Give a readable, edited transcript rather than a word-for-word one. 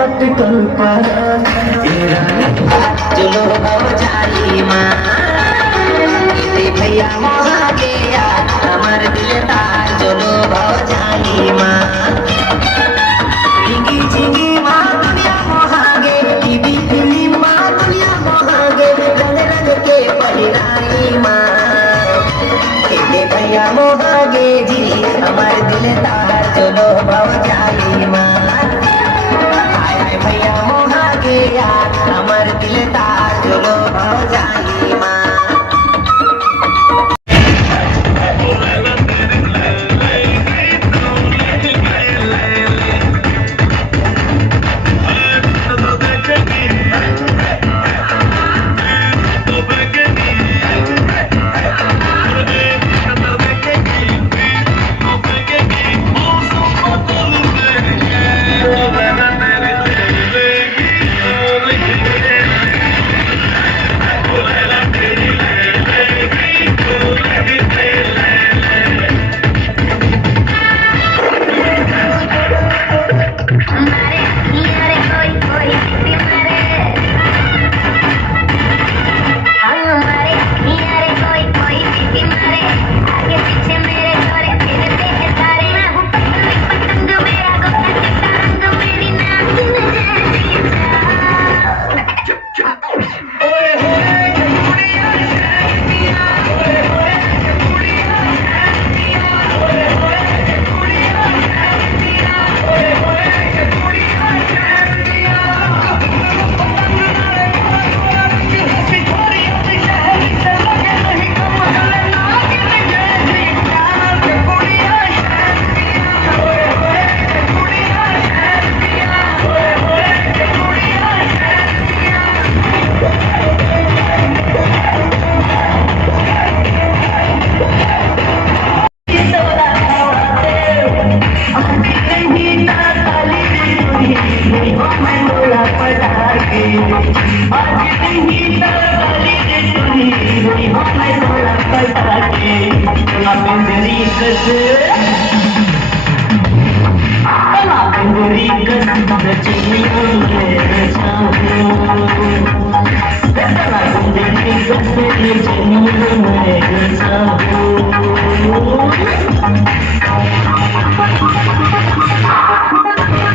अटकल परान तेरा चलो अब जाई माँ भैया मोहा गया हमार दिल तार चलो अब जाई माँ झिंगी झिंगी माँ दुनिया मोहा गे टीवी फिल्म माँ दुनिया मोहा गे रंग रंग के पहिराई माँ भैया मोहा गे जी हमार दिल तार चलो अब जाई माँ भैया मोहा गया हमार दिल तार चलो अब जाई माँ Berikan